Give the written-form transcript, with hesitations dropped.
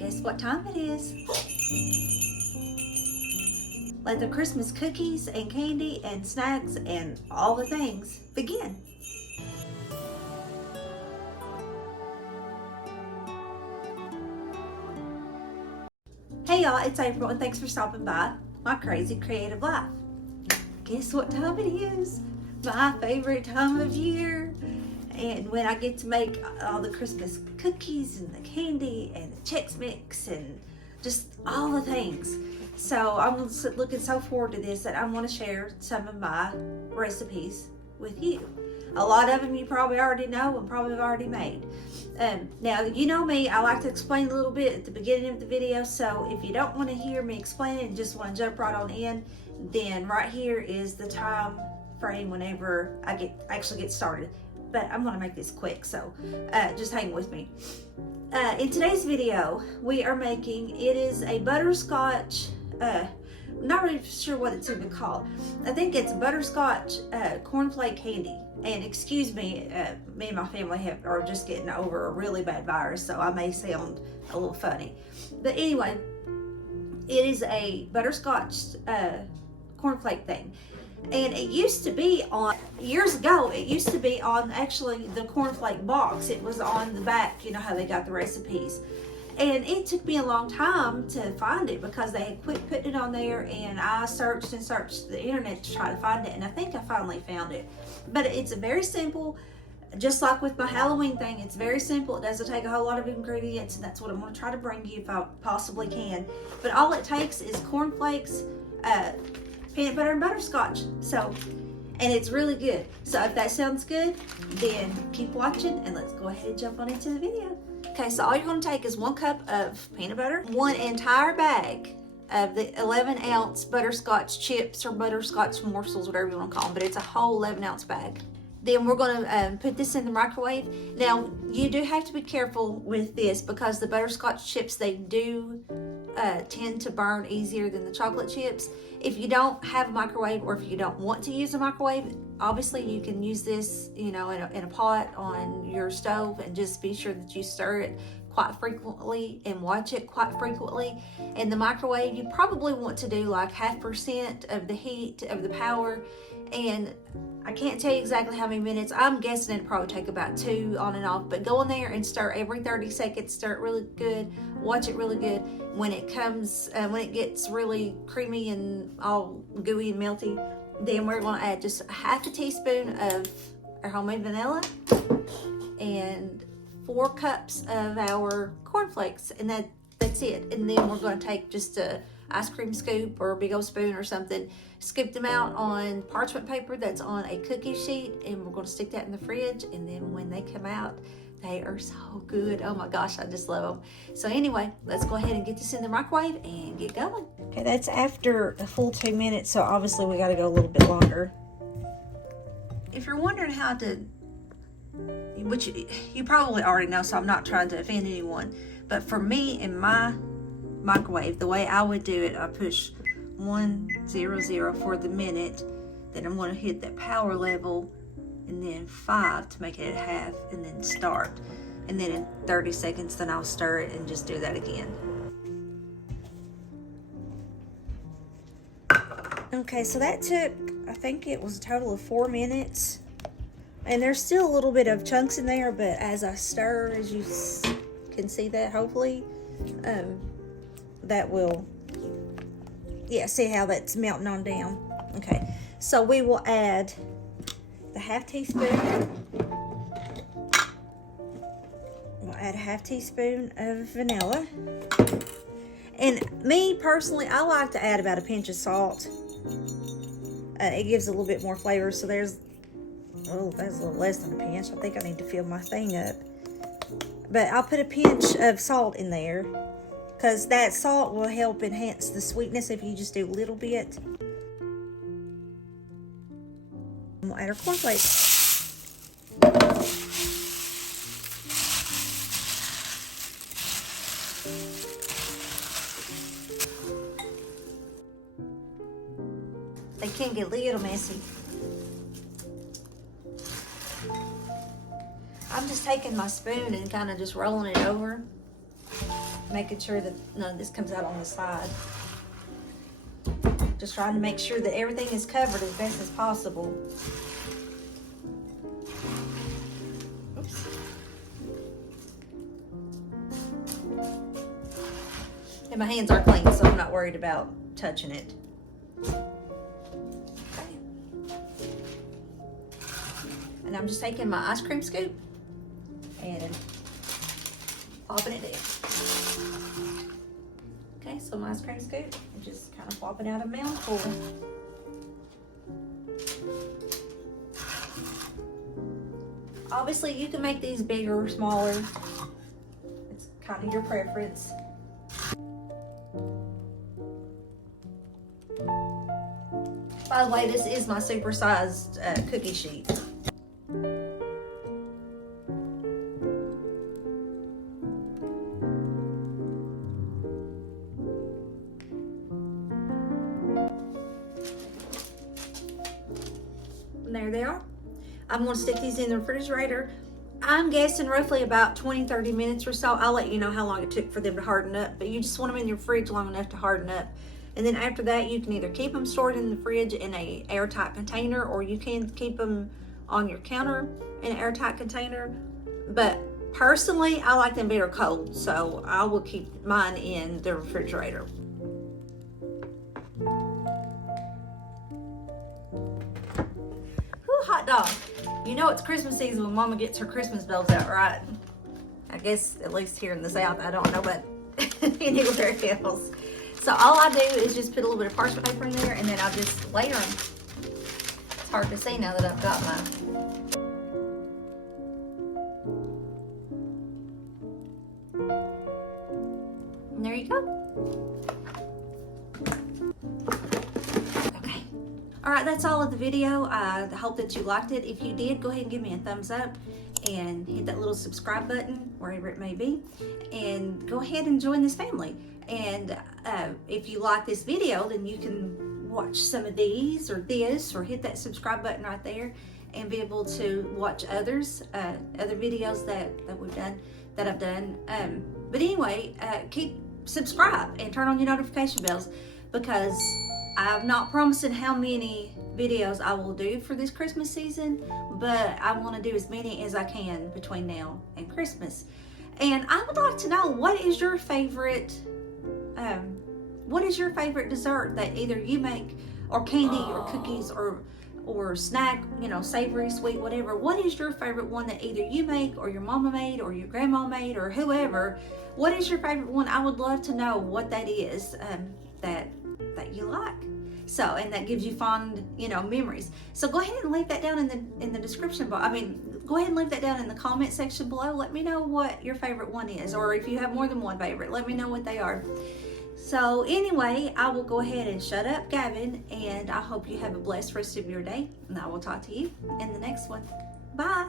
Guess what time it is? Let the Christmas cookies and candy and snacks and all the things begin. Hey y'all, it's April and thanks for stopping by my crazy creative life. Guess what time it is? My favorite time of year. And when I get to make all the Christmas cookies and the candy and the Chex Mix and just all the things. So I'm looking so forward to this that I want to share some of my recipes with you. A lot of them you probably already know and probably have already made. Now, you know me, I like to explain a little bit at the beginning of the video, so if you don't want to hear me explain it and just want to jump right on in, then right here is the time frame whenever I actually get started. But I'm going to make this quick, so just hang with me. In today's video, we are making, it is a butterscotch, I'm not really sure what it's even called. I think it's butterscotch corn flake candy. And excuse me, me and my family are just getting over a really bad virus, so I may sound a little funny. But anyway, it is a butterscotch cornflake thing. And it used to be on, years ago, it used to be on actually the cornflake box. It was on the back, you know how they got the recipes. And it took me a long time to find it because they had quit putting it on there, and I searched and searched the internet to try to find it, and I think I finally found it. But it's a very simple, just like with my Halloween thing, it's very simple. It doesn't take a whole lot of ingredients, and that's what I'm going to try to bring you if I possibly can. But all it takes is corn flakes, peanut butter, and butterscotch. So, and it's really good. So if that sounds good, then keep watching and let's go ahead and jump on into the video. Okay, so all you're going to take is 1 cup of peanut butter, 1 entire bag of the 11-ounce butterscotch chips or butterscotch morsels, whatever you want to call them, but it's a whole 11-ounce bag. Then we're going to put this in the microwave. Now, you do have to be careful with this because the butterscotch chips, they do tend to burn easier than the chocolate chips. If you don't have a microwave, or if you don't want to use a microwave, obviously you can use this, you know, in a pot on your stove, and just be sure that you stir it quite frequently and watch it quite frequently. In the microwave, you probably want to do like 0.5% of the heat of the power, and I can't tell you exactly how many minutes. I'm guessing it'd probably take about 2 on and off, but go in there and stir every 30 seconds. Stir it really good. Watch it really good. When it comes, when it gets really creamy and all gooey and melty, then we're going to add just 1/2 teaspoon of our homemade vanilla and 4 cups of our cornflakes, and that's it. And then we're going to take just a ice cream scoop or a big old spoon or something, scoop them out on parchment paper that's on a cookie sheet, and we're going to stick that in the fridge. And then when they come out, they are so good. Oh my gosh, I just love them. So anyway, let's go ahead and get this in the microwave and get going. Okay, that's after a full 2 minutes, so obviously we got to go a little bit longer. If you're wondering how to, which you probably already know, so I'm not trying to offend anyone, but for me in my microwave, the way I would do it, I push 100 for the minute, then I'm going to hit that power level, and then 5 to make it at half, and then start, and then in 30 seconds then I'll stir it and just do that again. Okay, so that took, I think it was a total of 4 minutes, and there's still a little bit of chunks in there, but as I stir, as you can see that hopefully, that will, yeah, see how that's melting on down. Okay, so we will add the 1/2 teaspoon. We'll add a 1/2 teaspoon of vanilla. And me personally, I like to add about a pinch of salt. It gives a little bit more flavor. So there's, oh, that's a little less than a pinch. I think I need to fill my thing up. But I'll put a pinch of salt in there, because that salt will help enhance the sweetness if you just do a little bit. And we'll add our cornflakes. They can get a little messy. I'm just taking my spoon and kind of just rolling it over. making sure that none of this comes out on the side. Just trying to make sure that everything is covered as best as possible. Oops. And my hands are clean, so I'm not worried about touching it. Okay. And I'm just taking my ice cream scoop and popping it in. Okay, so my ice cream scoop, and just kind of popping out a mouthful. Obviously, you can make these bigger or smaller. It's kind of your preference. By the way, this is my super-sized cookie sheet. And there they are. I'm going to stick these in the refrigerator. I'm guessing roughly about 20-30 minutes or so. I'll let you know how long it took for them to harden up, but you just want them in your fridge long enough to harden up. And then after that, you can either keep them stored in the fridge in a airtight container, or you can keep them on your counter in an airtight container. But personally, I like them better cold, so I will keep mine in the refrigerator. Hot dog. You know it's Christmas season when Mama gets her Christmas bells out, right? I guess at least here in the South, I don't know, but anywhere else. So all I do is just put a little bit of parchment paper in there, and then I'll just layer them. It's hard to see now that I've got mine. And there you go. All right, that's all of the video. I hope that you liked it. If you did, go ahead and give me a thumbs up and hit that little subscribe button, wherever it may be, and go ahead and join this family. And if you like this video, then you can watch some of these or this, or hit that subscribe button right there and be able to watch other videos that I've done. But anyway, keep subscribe and turn on your notification bells, because I'm not promising how many videos I will do for this Christmas season, but I want to do as many as I can between now and Christmas. And I would like to know, what is your favorite dessert that either you make, or candy, or cookies, or snack, you know, savory, sweet, whatever. What is your favorite one that either you make, or your mama made, or your grandma made, or whoever? What is your favorite one? I would love to know what that is that you like. So, and that gives you fond, you know, memories. So go ahead and leave that down in the description box. I mean, go ahead and leave that down in the comment section below. Let me know what your favorite one is, or if you have more than one favorite, let me know what they are. So anyway, I will go ahead and shut up, Gavin, and I hope you have a blessed rest of your day, and I will talk to you in the next one. Bye.